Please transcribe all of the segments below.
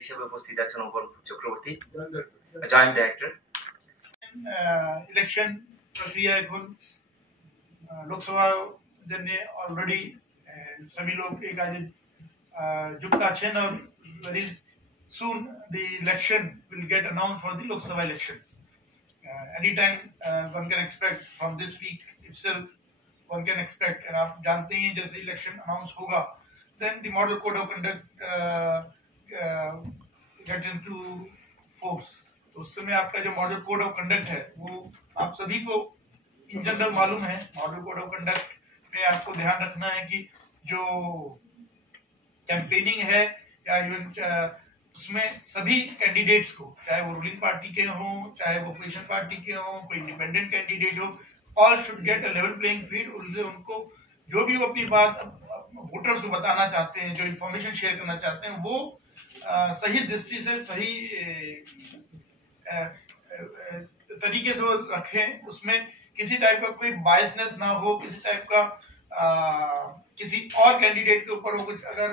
হিসেবে উপস্থিত আছেন অপর চক্রবর্তী, জয়েন্ট ডাইরেক্টর। ইলেকশন प्रक्रिया এখন লোকসভা জন্য অলরেডি सभी लोग एक आज जुट आছেন और very soon the election will get announced for the Lok Sabha elections. Anytime one can expect from this week itself, one can expect, and आप जानते हैं जैसे इलेक्शन अनाउंस होगा then the model code of conduct get into force. तो उस समय आपका जो मॉडल कोड ऑफ कंडक्ट है वो आप सभी को इन जनरल मालूम है। मॉडल कोड ऑफ कंडक्ट में आपको ध्यान रखना है कि जो कैंपेनिंग है या इवन उसमें सभी कैंडिडेट्स को, चाहे वो रूलिंग पार्टी के हों, चाहे वो अपोजिशन पार्टी के हों, कोई इंडिपेंडेंट कैंडिडेट हो, all should get a level playing field. उससे उनको जो भी वो अपनी बात वोटर्स को बताना चाहते हैं, जो इन्फॉर्मेशन शेयर करना चाहते हैं, वो सही दृष्टि से सही तरीके से वो रखें। उसमें किसी टाइप का कोई बायसनेस ना हो, किसी टाइप का किसी और कैंडिडेट के ऊपर वो कुछ अगर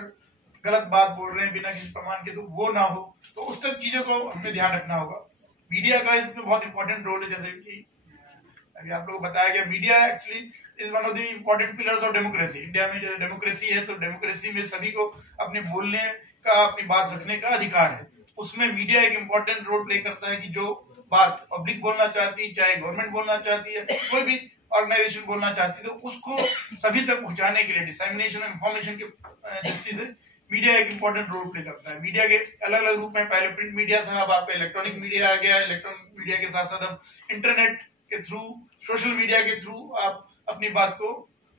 गलत बात बोल रहे हैं बिना किसी प्रमाण के, तो वो ना हो। तो उस तक चीजों को हमें ध्यान रखना होगा। मीडिया का इसमें बहुत इंपॉर्टेंट रोल है। जैसे कि अभी आप लोगों को बताया गया, media actually is one of the important pillars of democracy. India में जो डेमोक्रेसी है, तो डेमोक्रेसी में सभी को अपने बोलने का, अपनी बात रखने का अधिकार है। उसमें मीडिया एक इम्पोर्टेंट रोल प्ले करता है कि जो बात पब्लिक बोलना चाहती है, चाहे गवर्नमेंट बोलना चाहती है, कोई भी ऑर्गेनाइजेशन बोलना चाहती है, तो उसको सभी तक पहुंचाने के लिए डिसैमिनेशन ऑफ इंफॉर्मेशन की दृष्टि से मीडिया एक इम्पोर्टेंट रोल प्ले करता है। मीडिया के अलग अलग रूप में, पहले प्रिंट मीडिया था, अब आपका इलेक्ट्रॉनिक मीडिया आ गया। इलेक्ट्रॉनिक मीडिया के साथ साथ अब इंटरनेट के थ्रू, सोशल मीडिया के थ्रू आप अपनी बात को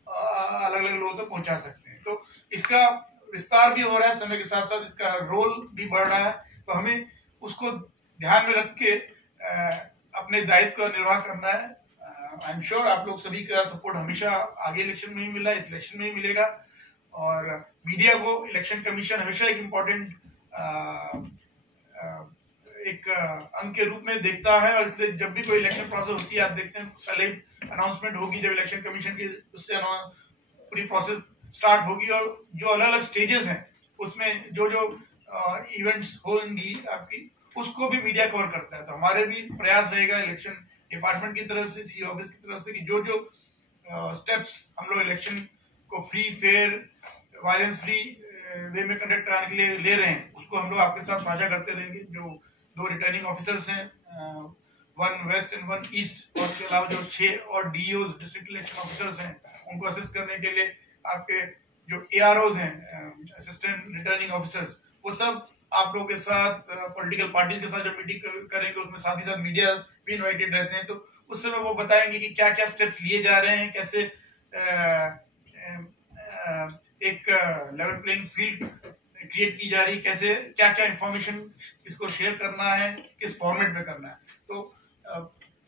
अलग अलग लोगों तक पहुंचा सकते हैं। तो इसका विस्तार भी हो रहा है, समय के साथ साथ इसका रोल भी बढ़ रहा है। तो हमें उसको ध्यान में रख के अपने दायित्व का निर्वाह करना है। आई एम श्योर आप लोग सभी का सपोर्ट हमेशा आगे इलेक्शन में ही मिला, इस इलेक्शन में ही मिलेगा। और मीडिया को इलेक्शन कमीशन हमेशा एक इम्पोर्टेंट एक अंग के रूप में देखता है। और इसलिए जब भी कोई इलेक्शन प्रोसेस होती है, आप देखते हैं पहले अनाउंसमेंट होगी जब इलेक्शन कमीशन की, उससे पूरी प्रोसेस स्टार्ट होगी और जो अलग अलग स्टेजेस हैं उसमें जो जो इवेंट्स होंगी आपकी, उसको भी मीडिया कवर करता है। तो हमारे भी प्रयास रहेगा इलेक्शन डिपार्टमेंट की तरफ से, सी ऑफिस की तरफ से, कि जो जो स्टेप्स हम लोग इलेक्शन को free, fair, violence free way में कंडक्ट कराने के लिए ले रहे हैं, उसको हम लोग आपके साथ साझा करते रहेंगे। जो 2 रिटर्निंग ऑफिसर्स हैं, 1 वेस्ट एंड 1 ईस्ट, और इसके अलावा जो 6 और डीओज डिस्ट्रिक्ट इलेक्शन ऑफिसर्स हैं, उनको असिस्ट करने के लिए आपके जो एआरओज हैं, असिस्टेंट रिटर्निंग ऑफिसर्स, वो सब आप लोगों के साथ, पॉलिटिकल पार्टी के साथ जब मीटिंग करेंगे उसमें साथ ही साथ मीडिया भी इन्वाइटेड रहते हैं। तो उस समय वो बताएंगे कि क्या क्या स्टेप्स लिए जा रहे हैं, कैसे एक लेवल प्लेइंग फील्ड क्रिएट की जा रही, कैसे क्या क्या इंफॉर्मेशन किसको शेयर करना है, किस फॉर्मेट में करना है। तो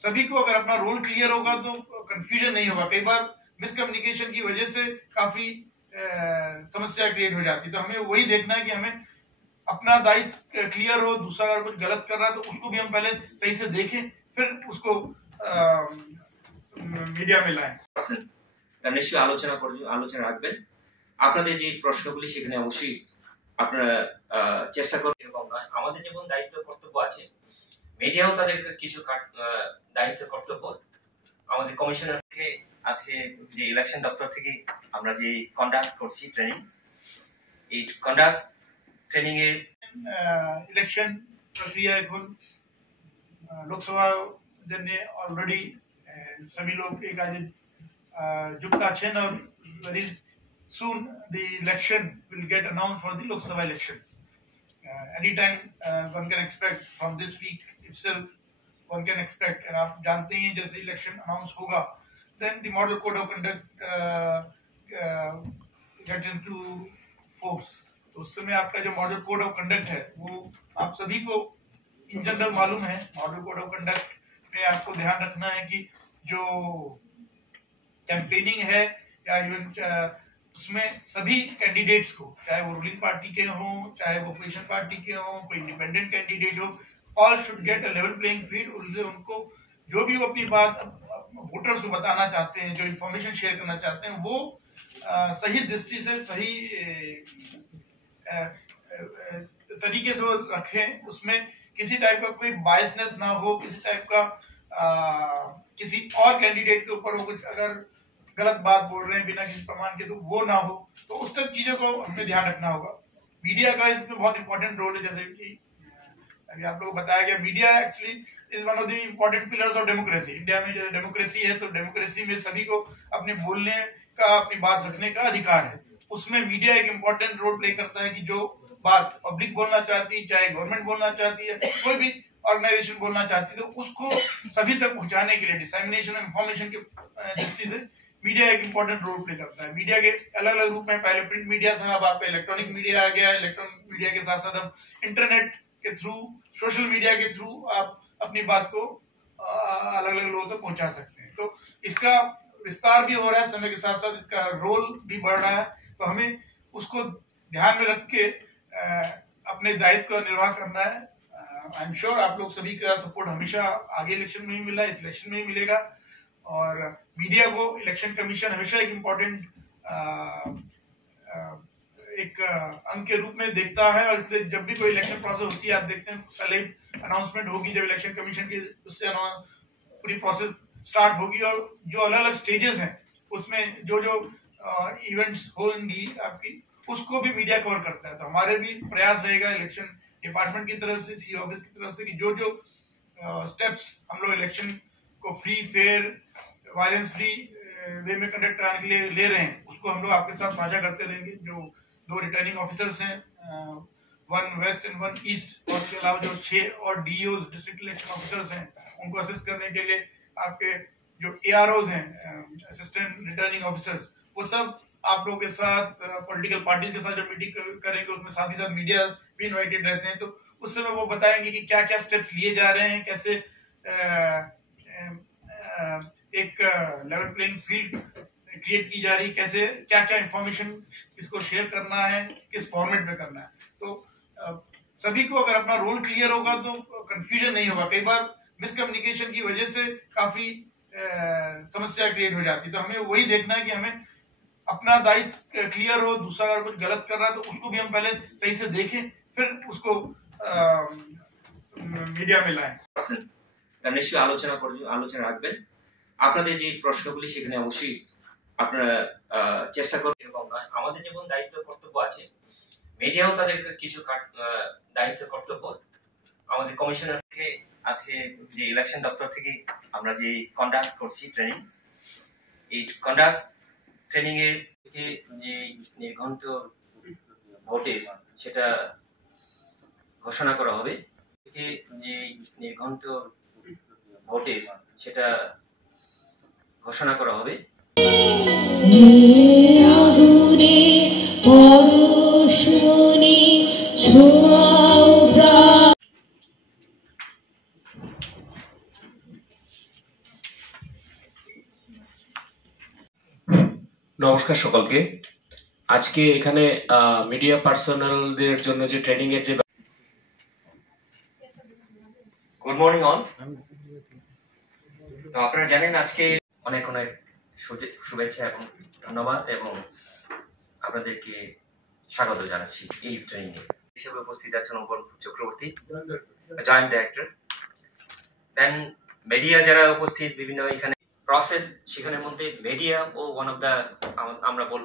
सभी को अगर अपना रोल क्लियर होगा तो कंफ्यूजन नहीं होगा। कई बार मिसकम्युनिकेशन की वजह से काफी समस्या क्रिएट हो जाती है। तो हमें वही देखना है कि हमें अपना दायित्व क्लियर हो, दूसरा अगर कुछ गलत कर रहा है तो उसको भी हम पहले सही से देखें, फिर उसको মিডিয়া में लाएं। নিশ্চয়ই আলোচনা রাখবেন। আপনাদের যে প্রশ্নগুলি সেখানে অবশ্যই আপনারা চেষ্টা করবেন। এরকম নয়, আমাদের যেমন দায়িত্ব কর্তব্য আছে, মিডিয়াও তাদের কিছু দায়িত্ব কর্তব্য। আমাদের কমিশনারকে আজকে যে ইলেকশন দপ্তর থেকে আমরা যে কন্ডাক্ট করছি ট্রেনিং, এই কন্ডাক্ট ট্রেনিং এ ইলেকশন प्रक्रिया এখন লোকসভা জন্য অলরেডি सभी लोग एक आज जुट आছেন और very soon the election will get announced for the Lok Sabha elections. Anytime one can expect from this week itself, one can expect, and आप जानते हैं जैसे इलेक्शन अनाउंस होगा then the model code of conduct get into force. तो उस समय आपका जो मॉडल कोड ऑफ कंडक्ट है वो आप सभी को इन जनरल मालूम है। मॉडल कोड ऑफ कंडक्ट में आपको ध्यान रखना है कि जो कैंपेनिंग है या इवन उसमें सभी कैंडिडेट्स को, चाहे वो रूलिंग पार्टी के हों, चाहे वो अपोजिशन पार्टी के हों, कोई इंडिपेंडेंट कैंडिडेट हो, all should get a level playing field. उससे उनको जो भी वो अपनी बात वोटर्स को बताना चाहते हैं, जो इन्फॉर्मेशन शेयर करना चाहते हैं, वो सही दृष्टि से सही तरीके से वो रखें, उसमें किसी टाइप का कोई बायसनेस ना हो, किसी टाइप का किसी और कैंडिडेट के ऊपर वो कुछ अगर गलत बात बोल रहे हैं बिना किसी प्रमाण के, तो वो ना हो। तो उस तक चीजों को हमें ध्यान रखना होगा। मीडिया का इसमें बहुत इंपॉर्टेंट रोल है, जैसे कि अभी आप लोगों को बताया गया, media actually is one of the important pillars of democracy. India में जो डेमोक्रेसी है, तो डेमोक्रेसी में सभी को अपने बोलने का, अपनी बात रखने का अधिकार है। उसमें मीडिया एक इंपॉर्टेंट रोल प्ले करता है कि जो बात पब्लिक बोलना चाहती है, चाहे गवर्नमेंट बोलना चाहती है, कोई भी ऑर्गेनाइजेशन बोलना चाहती है, तो उसको सभी तक पहुंचाने के लिए डिसेमिनेशन ऑफ इंफॉर्मेशन की दृष्टि से मीडिया एक इंपॉर्टेंट रोल प्ले करता है। मीडिया के अलग अलग रूप में, पहले प्रिंट मीडिया था, अब आपका इलेक्ट्रॉनिक मीडिया आ गया। इलेक्ट्रॉनिक मीडिया के साथ साथ अब इंटरनेट के थ्रू, सोशल मीडिया के थ्रू आप अपनी बात को अलग अलग लोगों तक पहुंचा सकते हैं। तो इसका विस्तार भी हो रहा है, समय के साथ साथ इसका रोल भी बढ़ रहा है। तो हमें उसको ध्यान में रख के अपने दायित्व का निर्वाह करना है। आई एम श्योर आप लोग सभी का सपोर्ट हमेशा आगे इलेक्शन में ही मिला, इस इलेक्शन में ही मिलेगा। और मीडिया को इलेक्शन कमीशन हमेशा एक इम्पोर्टेंट एक अंग के रूप में देखता है, और इसलिए जब भी कोई इलेक्शन प्रोसेस होती है, आप देखते हैं पहले अनाउंसमेंट होगी जब इलेक्शन कमीशन की, उससे पूरी प्रोसेस स्टार्ट होगी, और जो अलग अलग स्टेजेस हैं उसमें जो जो इवेंट्स होंगी आपकी, उसको भी मीडिया कवर करता है। तो हमारे भी प्रयास रहेगा इलेक्शन डिपार्टमेंट की तरफ से, सी ऑफिस की तरफ से, कि जो जो स्टेप्स हम लोग इलेक्शन को free, fair, violence free way में कंडक्ट कराने के लिए ले रहे हैं, उसको हम लोग आपके साथ साझा करते रहेंगे। जो 2 रिटर्निंग ऑफिसर्स हैं, 1 वेस्ट एंड 1 ईस्ट, और इसके अलावा जो 6 और डीओज डिस्ट्रिक्ट इलेक्शन ऑफिसर्स हैं, उनको असिस्ट करने के लिए आपके जो एआरओज हैं, असिस्टेंट रिटर्निंग ऑफिसर्स, वो सब आप लोगों के साथ, पॉलिटिकल पार्टीज के साथ जब मीटिंग करेंगे, उसमें साथ ही साथ मीडिया भी इन्वाइटेड रहते हैं। तो उस समय वो बताएंगे कि क्या क्या स्टेप्स लिए जा रहे हैं, कैसे एक लेवल प्लेइंग फील्ड क्रिएट की जा रही, कैसे क्या क्या इंफॉर्मेशन किसको शेयर करना है, किस फॉर्मेट में करना है। तो सभी को अगर अपना रोल क्लियर होगा तो कंफ्यूजन नहीं होगा। कई बार मिसकम्युनिकेशन की वजह से काफी समस्या क्रिएट हो जाती है। तो हमें वही देखना है कि हमें अपना दायित्व क्लियर हो, दूसरा अगर कुछ गलत कर रहा है तो उसको भी हम पहले सही से देखें, फिर उसको মিডিয়া মেলায় তার নিশ্চয়ই আলোচনা রাখবেন। আপনাদের যে প্রশ্নগুলি সেখানে অবশ্যই আপনারা চেষ্টা করবেন, এরকম নয়। আমাদের যেমন দায়িত্ব কর্তব্য আছে, মিডিয়াও তাদের কিছু দায়িত্ব কর্তব্য। আমাদের কমিশনারকে আজকে যে ইলেকশন দপ্তর থেকে আমরা যে কন্ডাক্ট করছি ট্রেনিং, এই কন্ডাক্ট ট্রেনিং এর থেকে যে নির্ঘণ্ট ভোটে সেটা ঘোষণা করা হবে, থেকে যে নির্ঘণ্ট ভোটে সেটা ঘোষণা করা হবে। নমস্কার সকলকে। আজকে এখানে মিডিয়া পার্সোনালদের জন্য যে ট্রেনিং এর যে গুড মর্নিং অল। তো আপনারা জানেন আজকে অনেক অনেক শুভেচ্ছা এবং ধন্যবাদ, এবং আপনাদেরকে স্বাগত জানাচ্ছি এই ট্রেনিং এ। হিসেবে উপস্থিত আছেন উপর Chakraborty, joint director, then media যারা উপস্থিত বিভিন্ন এখানে প্রসেস, সেখানের মধ্যে মিডিয়া ও ওয়ান অফ দা আমরা বলবো